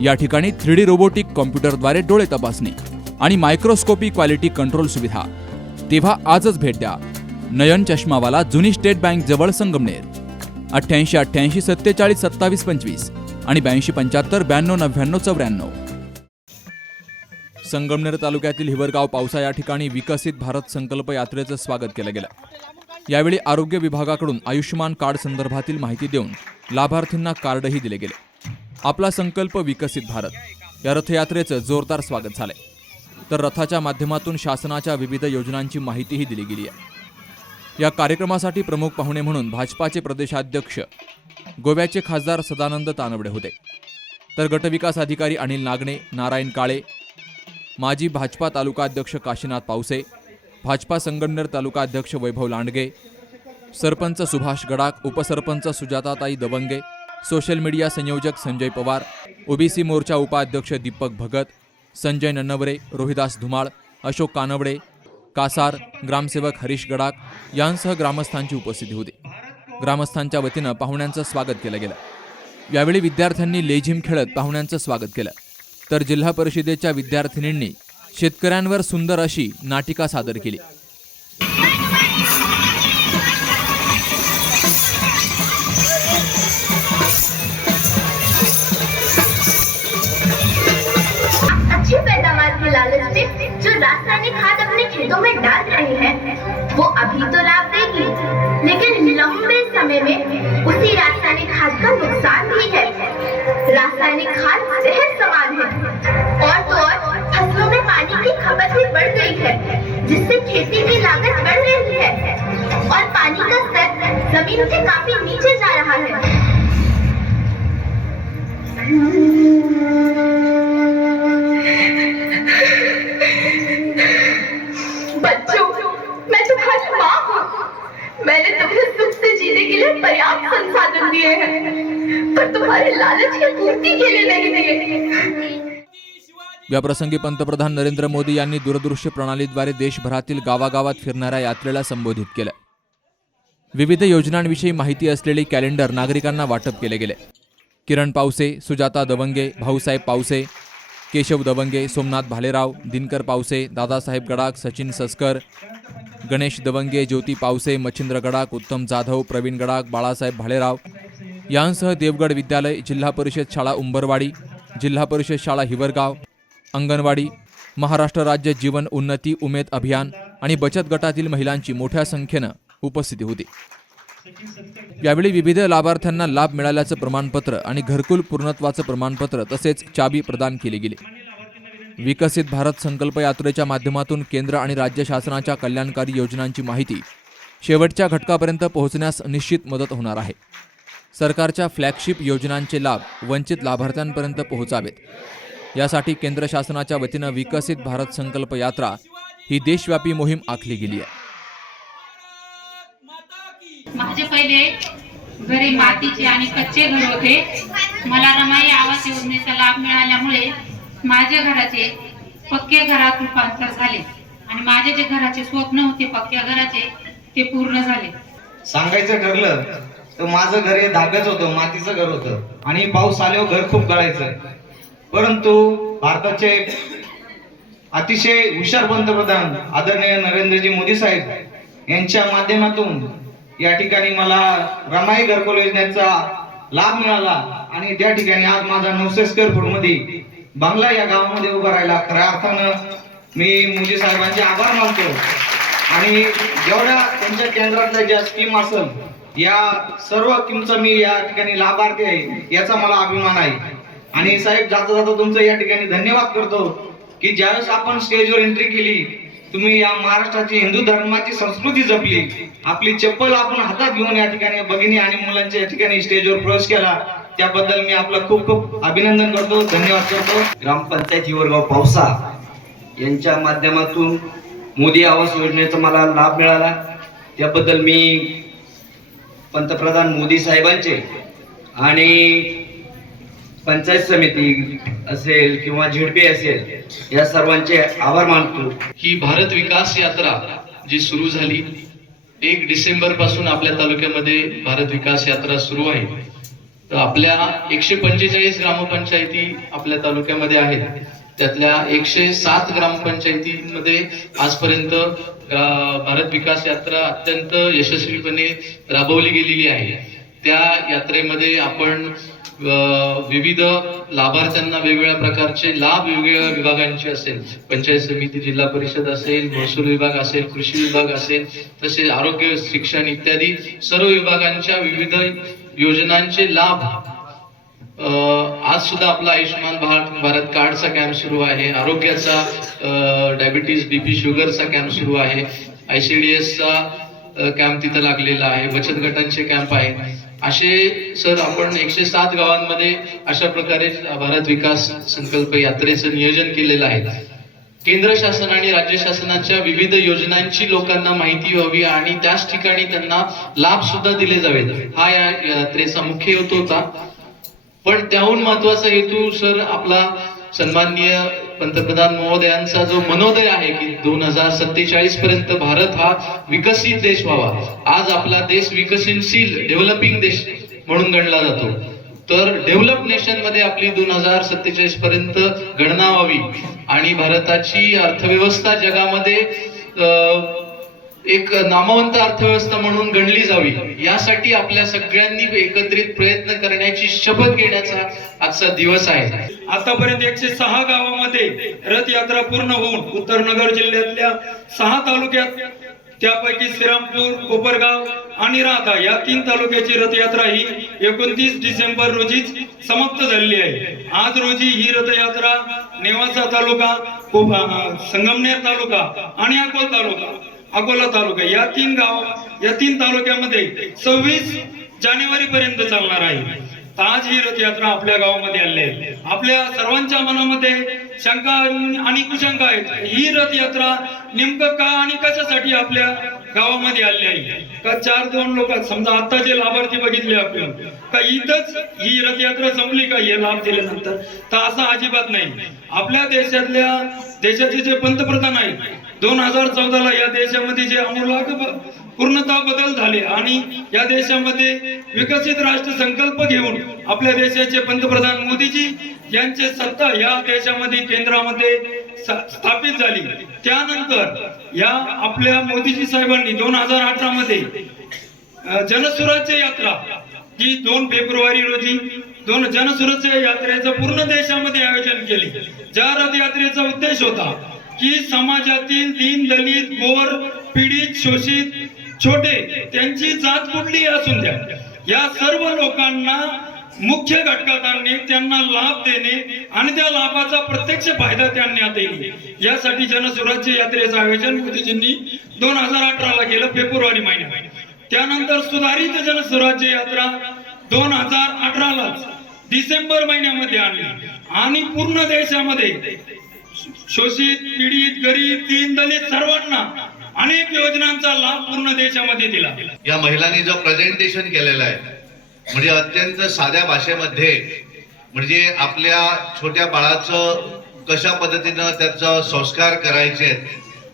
या ठिकाणी three D robotic कॉम्प्युटरद्वारे डोळे तपासणी आणि मायक्रोस्कोपी क्वालिटी कंट्रोल सुविधा. तेव्हा आजच भेट द्या. नयन चष्मावाला जुनी स्टेट बँक जवळ संगमनेर. अठ्ठ्याऐंशी अठ्ठ्याऐंशी सत्तेचाळीस सत्तावीस पंचवीस आणि ब्याऐंशी पंच्याहत्तर ब्याण्णव नव्याण्णव चौऱ्याण्णव. संगमनेर तालुक्यातील हिवरगाव पावसा या ठिकाणी विकसित भारत संकल्प यात्रेचं स्वागत केलं गेलं. यावेळी आरोग्य विभागाकडून आयुष्यमान कार्ड संदर्भातील माहिती देऊन लाभार्थींना कार्डही दिले गेले. आपला संकल्प विकसित भारत. या रथयात्रेचं जोरदार स्वागत झालंय. तर रथाच्या माध्यमातून शासनाच्या विविध योजनांची माहितीही दिली गेली आहे. या कार्यक्रमासाठी प्रमुख पाहुणे म्हणून भाजपाचे प्रदेशाध्यक्ष गोव्याचे खासदार सदानंद तानवडे होते. तर गटविकास अधिकारी अनिल नागणे नारायण काळे माजी भाजपा तालुका अध्यक्ष काशीनाथ पावसे भाजपा संगमनेर तालुका अध्यक्ष वैभव लांडगे सरपंच सुभाष गडाक उपसरपंच सुजाताताई दवंगे सोशल मीडिया संयोजक संजय पवार ओबीसी मोर्चा उपाध्यक्ष दीपक भगत संजय नन्नवरे रोहिदास धुमाळ अशोक कानवडे कासार ग्रामसेवक हरीश गडाक यांसह ग्रामस्थांची उपस्थिती होती. ग्रामस्थांच्या वतीनं पाहुण्यांचं स्वागत केलं गेलं. यावेळी विद्यार्थ्यांनी लेझिम खेळत पाहुण्यांचं स्वागत केलं. तर जिल्हा परिषदेच्या विद्यार्थिनींनी शेतकऱ्यांवर सुंदर अशी नाटिका सादर केली. ज़मीन से काफ़ी नीचे जा रहा है। बच्चों, मैं तुम्हारी माँ हूँ। मैंने तुम्हें सुख से जीने के लिए पर्याप्त संसाधन दिए हैं, पर तुम्हारे लालच की पूर्ति के लिए नहीं दिए। पंतप्रधान नरेंद्र मोदी यांनी दूरदृश्य प्रणालीद्वारे देशभरातील गावागावात फिरणाऱ्या यात्रेला संबोधित केलं. विविध योजनांविषयी माहिती असलेले कॅलेंडर नागरिकांना वाटप केले गेले. किरण पावसे सुजाता दवंगे भाऊसाहेब पावसे केशव दवंगे सोमनाथ भालेराव दिनकर पावसे दादासाहेब गडाख सचिन सस्कर गणेश दवंगे ज्योती पावसे मच्छिंद्र गडाख उत्तम जाधव प्रवीण गडाख बाळासाहेब भालेराव यांसह देवगड विद्यालय जिल्हा परिषद शाळा उंबरवाडी जिल्हा परिषद शाळा हिवरगाव अंगणवाडी महाराष्ट्र राज्य जीवन उन्नती उमेद अभियान आणि बचत गटातील महिलांची मोठ्या संख्येनं उपस्थिती होती. यावेळी विविध लाभार्थ्यांना लाभ मिळाल्याचं प्रमाणपत्र आणि घरकुल पूर्णत्वाचं प्रमाणपत्र तसेच चाबी प्रदान केली गेली. विकसित भारत संकल्प यात्रेच्या माध्यमातून केंद्र आणि राज्य शासनाच्या कल्याणकारी योजनांची माहिती शेवटच्या घटकापर्यंत पोहोचण्यास निश्चित मदत होणार आहे. सरकारच्या फ्लॅगशिप योजनांचे लाभ वंचित लाभार्थ्यांपर्यंत पोहोचावेत. यासाठी केंद्र शासनाच्या वतीनं विकसित भारत संकल्प यात्रा ही देशव्यापी मोहीम आखली गेली आहे. माझे घरे मातीचे आणि कच्चे घर होते. मला रमाई आवास योजनेचा लाभ मिळाल्यामुळे माझ्या घराचे पक्के घरात रूपांतर झाले. आणि माझे जे घराचे स्वप्न होते पक्क्या घराचे ते पूर्ण झाले. सांगायचं ठरलं तर माझं घर हे धाब्याच होतं मातीचं घर होतं. आणि पाऊस आल्यावर घर खूप गळायचं. परंतु भारताचे अतिशय हुशार पंतप्रधान आदरणीय नरेंद्रजी मोदी साहेब यांच्या माध्यमातून या ठिकाणी मला रमाई घरकुल योजनेचा लाभ मिळाला आणि त्या ठिकाणी आज माझा नऊशे स्क्वेअर फूटमध्ये बंगला या गावामध्ये उभा राहिला. खऱ्या अर्थानं मी मोदी साहेबांचे आभार मानतो. आणि जेवढ्या त्यांच्या केंद्रातल्या ज्या स्कीम असेल या सर्व स्कीमचा मी या ठिकाणी लाभार्थी आहे याचा मला अभिमान आहे. आणि साहेब जाता जाता तुमचं या ठिकाणी धन्यवाद करतो की ज्यावेळेस आपण स्टेजवर एंट्री केली तुम्ही या महाराष्ट्राची हिंदू धर्माची संस्कृती जपली आपली चप्पल आपण हातात घेऊन या ठिकाणी भगिनी आणि मुलांच्या या ठिकाणी स्टेजवर प्रवेश केला त्याबद्दल मी आपलं खूप खूप अभिनंदन करतो धन्यवाद करतो. ग्रामपंचायत हिवरगाव पावसा. यांच्या माध्यमातून मोदी आवास योजनेचा मला लाभ मिळाला. त्याबद्दल मी पंतप्रधान मोदी साहेबांचे आणि पंचायत समिती असेल किंवा झेडपी असेल या सर्वांचे आभार मानतो. ही भारत विकास यात्रा जी सुरू झाली एक डिसेंबरपासून आपल्या तालुक्यामध्ये भारत विकास यात्रा सुरू आहे. तर आपल्या एकशे पंचेचाळीस ग्रामपंचायती आपल्या तालुक्यामध्ये आहेत. त्यातल्या एकशे सात ग्रामपंचायतीमध्ये आजपर्यंत अं, भारत विकास यात्रा अत्यंत यशस्वीपणे राबवली गेलेली आहे. त्या यात्रेमध्ये आपण विविध लाभार्थ्यांना वेगवेगळ्या प्रकारचे लाभ वेगवेगळ्या विभागांचे असेल. पंचायत समिती जिल्हा परिषद असेल महसूल विभाग असेल कृषी विभाग असेल तसेच आरोग्य शिक्षण इत्यादी सर्व विभागांच्या विविध योजनांचे लाभ आज सुद्धा आपला आयुष्यमान भारत भारत कार्डचा कॅम्प सुरू आहे. आरोग्याचा डायबिटीज बीपी शुगरचा कॅम्प सुरू आहे. आय सी डी एसचा कॅम्प तिथं लागलेला आहे. बचत गटांचे कॅम्प आहेत. असे सर आपण एकशे सात गावांमध्ये अशा प्रकारे भारत विकास संकल्प यात्रेचं नियोजन केलेलं आहे. केंद्र शासन आणि राज्य शासनाच्या विविध योजनांची लोकांना माहिती व्हावी आणि त्याच ठिकाणी त्यांना लाभ सुद्धा दिले जावेत. हा या यात्रेचा मुख्य हेतू होता. पण त्याहून महत्त्वाचा हेतू सर आपला सन्माननीय पंतप्रधान महोदयांचा जो मनोदय आहे की दोन हजार सत्तेचाळीस पर्यंत भारत हा विकसित देश व्हावा. आज आपला देश विकसनशील डेव्हलपिंग देश म्हणून गणला जातो. तर डेव्हलप नेशनमध्ये आपली दोन हजार सत्तेचाळीस पर्यंत गणना व्हावी. आणि भारताची अर्थव्यवस्था जगामध्ये एक नामवंत अर्थव्यवस्था म्हणून गणली जावी यासाठी आपल्या सगळ्यांनी एकत्रित प्रयत्न करण्याची शपथ घेण्याचा आजचा दिवस आहे. आतापर्यंत एकशे सहा गावामध्ये रथयात्रा पूर्ण होऊन उत्तर नगर जिल्ह्यातल्या सहा तालुक्यात त्यापैकी श्रीरामपूर कोपरगाव आणि राहता या तीन तालुक्याची रथयात्रा ही एकोणतीस डिसेंबर रोजीच समाप्त झालेली आहे. आज रोजी ही रथयात्रा नेवासा तालुका संगमनेर तालुका आणि अकोल तालुका अकोला तालुका. या तीन गाव या तीन तालुक्यामध्ये सव्वीस जानेवारी पर्यंत चालणार आहे. आज ही रथयात्रा आपल्या गावामध्ये आली आहे. आपल्या सर्वांच्या मनामध्ये शंका आणि कुशंका आहेत. ही रथयात्रा नेमकं का आणि कशासाठी आपल्या गावामध्ये आली आहे? का चार दोन लोक समजा आता जे लाभार्थी बघितले आपण का इथंच ही रथयात्रा संपली का? हे लाभ दिल्यानंतर. तर असं अजिबात नाही. आपल्या देशातल्या देशाचे जे पंतप्रधान आहेत दोन हजार चौदाला या देशामध्ये जे आमूलाग्र पूर्णतः बदल झाले आणि या देशामध्ये विकसित राष्ट्र संकल्प घेऊन आपल्या देशाचे पंतप्रधान मोदीजी यांचे सत्ता या देशामध्ये केंद्रामध्ये स्थापित झाली. त्यानंतर या आपल्या मोदीजी साहेबांनी दोन हजार अठरा मध्ये जनसुराज्य यात्रा जी दोन फेब्रुवारी रोजी दोन जनसुराज्य यात्रेचं पूर्ण देशामध्ये आयोजन केले. ज्या रथयात्रेचा उद्देश होता की समाजातील दीन दलित गोर पीडित शोषित छोटे त्यांची जात कुठली असून द्या. या सर्व लोकांना मुख्य घटकात आणणे त्यांना लाभ देणे आणि त्या लाभाचा प्रत्यक्ष फायदा त्यांना देणे. यासाठी जनसुराज्य यात्रेचं आयोजन मोदीजींनी दोन हजार अठराला केलं फेब्रुवारी महिन्यात. त्यानंतर सुधारित जनसुराज्य यात्रा दोन हजार अठरालाच डिसेंबर महिन्यामध्ये आणली. आणि पूर्ण देशामध्ये शोषित पीडित गरीब तीन दलित सर्वांना अनेक योजनांचा लाभ पूर्ण देशामध्ये दिला. या महिलांनी जो प्रेझेंटेशन केलेलं आहे म्हणजे अत्यंत साध्या भाषेमध्ये म्हणजे आपल्या छोट्या बाळाचं कशा पद्धतीनं त्याचा संस्कार करायचे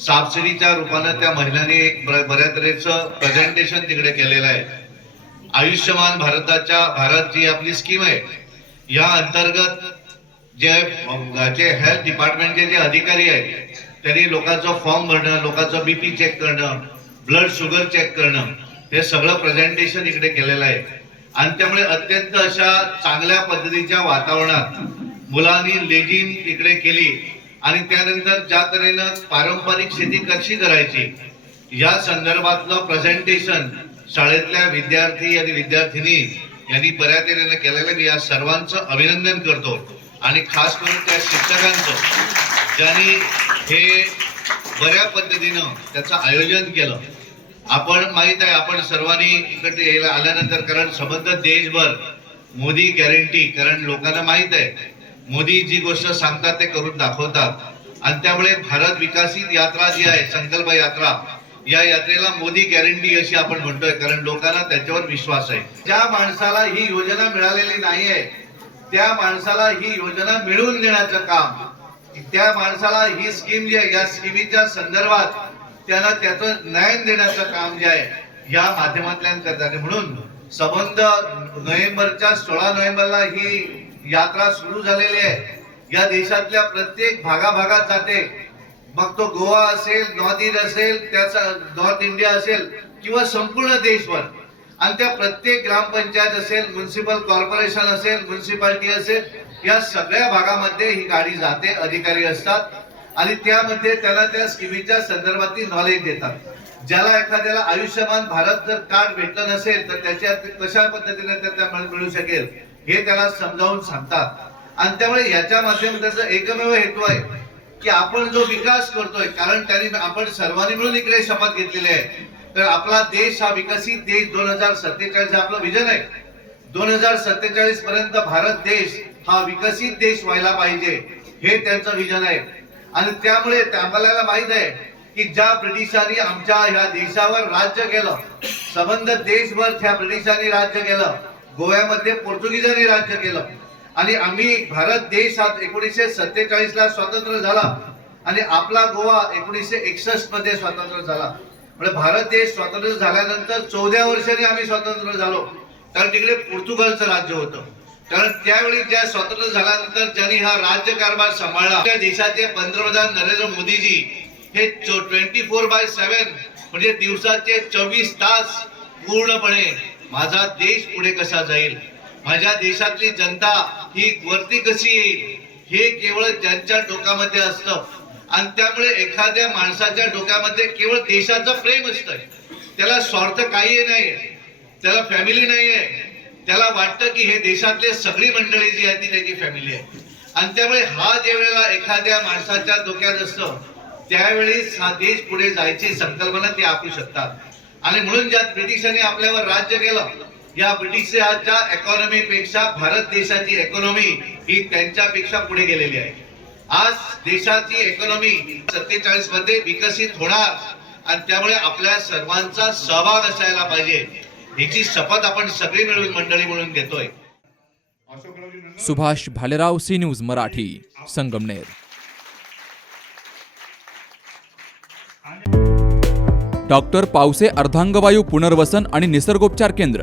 सापसिडीच्या रूपानं त्या महिलांनी एक ब- बऱ्याच तऱ्हेचं प्रेझेंटेशन तिकडे केलेलं आहे. आयुष्यमान भारताच्या भारत जी आपली स्कीम आहे या अंतर्गत जे जे हेल्थ डिपार्टमेंटचे जे अधिकारी आहेत त्यांनी लोकांचं फॉर्म भरणं लोकांचं बीपी चेक करणं ब्लड शुगर चेक करणं हे सगळं प्रेझेंटेशन इकडे केलेलं आहे. आणि त्यामुळे अत्यंत अशा चांगल्या पद्धतीच्या वातावरणात मुलांनी लेजिम इकडे केली. आणि त्यानंतर ज्या तऱ्हेनं पारंपरिक शेती कशी करायची या संदर्भातलं प्रेझेंटेशन शाळेतल्या विद्यार्थी आणि विद्यार्थिनी यांनी बऱ्या तऱ्हेनं केलेलं मी या सर्वांचं अभिनंदन करतो. आणि खास करून त्या शिक्षकांचं ज्यांनी हे बऱ्या पद्धतीनं त्याचं आयोजन केलं. आपण माहीत आहे आपण सर्वांनी इकडे यायला आल्यानंतर कारण संबंध देशभर मोदी गॅरंटी कारण लोकांना माहीत आहे मोदी जी गोष्ट सांगतात ते करून दाखवतात. आणि त्यामुळे भारत विकासित यात्रा जी आहे संकल्प यात्रा या यात्रेला मोदी गॅरंटी अशी आपण म्हणतोय कारण लोकांना त्याच्यावर विश्वास आहे. ज्या माणसाला ही योजना मिळालेली नाही आहे त्या माणसाला ही योजना मिळवून देण्याचं काम त्या माणसाला ही स्कीम जी आहे या स्कीमीच्या संदर्भात त्यांना त्याचं न्याय देण्याचं काम जे आहे या माध्यमातल्या करतात म्हणून संबंध नोव्हेंबरच्या सोळा नोव्हेंबरला ही यात्रा सुरू झालेली आहे. या देशातल्या प्रत्येक भागाभागात जाते. मग तो गोवा असेल नॉर्थ ईस्ट असेल त्याचा नॉर्थ इंडिया असेल किंवा संपूर्ण देशभर. आणि त्या प्रत्येक ग्रामपंचायत असेल म्युन्सिपल कॉर्पोरेशन असेल म्युन्सिपाल्टी असेल या सगळ्या भागामध्ये ही गाडी जाते अधिकारी असतात. आणि त्यामध्ये त्याला त्या स्कीमीच्या संदर्भातील नॉलेज देतात. ज्याला एखाद्याला आयुष्यमान भारत जर कार्ड भेटलं नसेल तर त्याच्या कशा पद्धतीने त्याला मिळू शकेल हे त्याला समजावून सांगतात. आणि त्यामुळे याच्या माध्यमातून एकमेव हेतू आहे की आपण जो विकास करतोय कारण त्यांनी आपण सर्वांनी मिळून इकडे शपथ घेतलेली आहे. तर आपला देश हा विकसित देश दोन हजार सत्तेचाळीस आपलं विजन आहे. दोन हजार सत्तेचाळीस पर्यंत भारत देश हा विकसित देश व्हायला पाहिजे हे त्यांचं विजन आहे. आणि त्यामुळे त्या- आपल्याला माहीत आहे की ज्या ब्रिटिशांनी आमच्या ह्या देशावर राज्य केलं संबंध देशभर त्या ब्रिटिशांनी राज्य केलं गोव्यामध्ये पोर्तुगीजांनी राज्य केलं आणि आम्ही भारत देश हा एकोणीसशे सत्तेचाळीस ला स्वतंत्र झाला आणि आपला गोवा एकोणीसशे एकसष्टमध्ये स्वतंत्र झाला. म्हणजे भारत देश स्वतंत्र झाल्यानंतर चौदा वर्षांनी आम्ही स्वतंत्र झालो. कारण तिकडे पोर्तुगालचं राज्य होतं. कारण त्यावेळी ज्या स्वतंत्र झाल्यानंतर ज्यांनी हा राज्यकारभार सांभाळला त्या देशाचे पंतप्रधान नरेंद्र मोदीजी हे ट्वेंटी फोर बाय सेव्हन म्हणजे दिवसाचे चोवीस तास पूर्णपणे माझा देश पुढे कसा जाईल? माझ्या देशातली जनता ही वरती कशी येईल? हे केवळ ज्यांच्या टोकामध्ये असतं. आणि त्यामुळे एखाद्या माणसाच्या डोक्यामध्ये केवळ देशाचं प्रेम असतं त्याला स्वार्थ काही नाहीये. त्याला फॅमिली नाहीये. त्याला वाटतं की हे देशातले सगळी मंडळी जी आहे ती त्याची फॅमिली आहे आणि त्यामुळे हा ज्यावेळेला वेळेला एखाद्या माणसाच्या डोक्यात असतो त्यावेळेस हा देश पुढे जायची संकल्पना ते आपू शकतात. आणि म्हणून ज्या ब्रिटिशांनी आपल्यावर राज्य केलं या ब्रिटिशांच्या इकॉनॉमी पेक्षा भारत देशाची इकॉनॉमी ही त्यांच्यापेक्षा पुढे गेलेली आहे. आज देशाची इकॉनॉमी सत्तेचाळीसमध्ये विकसित होणार. आणि त्यामुळे आपल्या सर्वांचा सहभाग असायला पाहिजे. याची शपथ आपण सगळी मिळून मंडळी म्हणून घेतोय. Subhash Bhalerao C news Marathi Sangamner. Doctor Pawase अर्धांगवायू पुनर्वसन आणि निसर्गोपचार केंद्र.